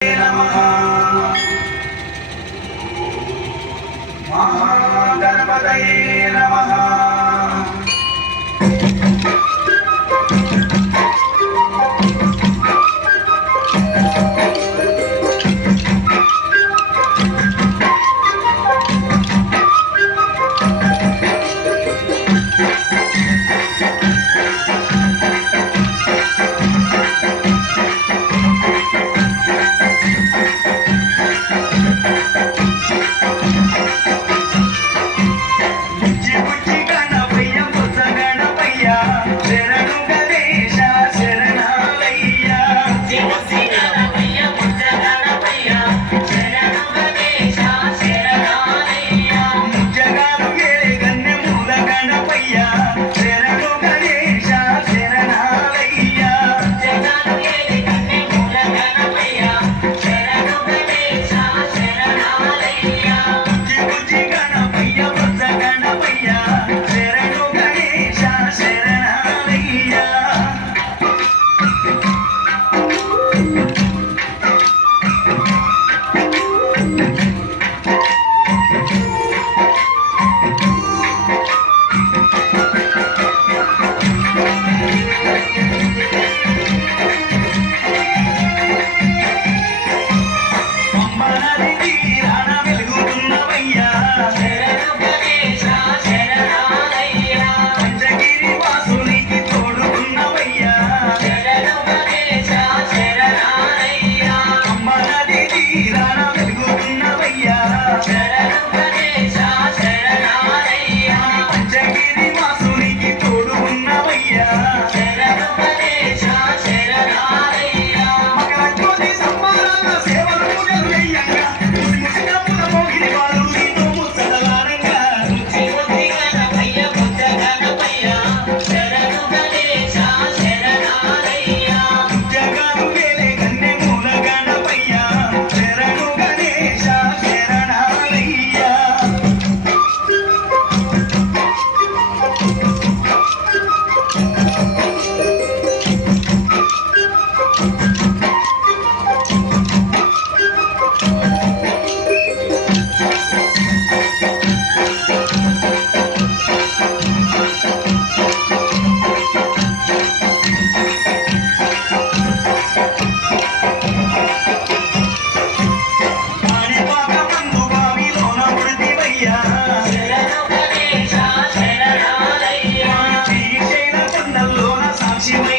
नमः महागणपतये नमः you.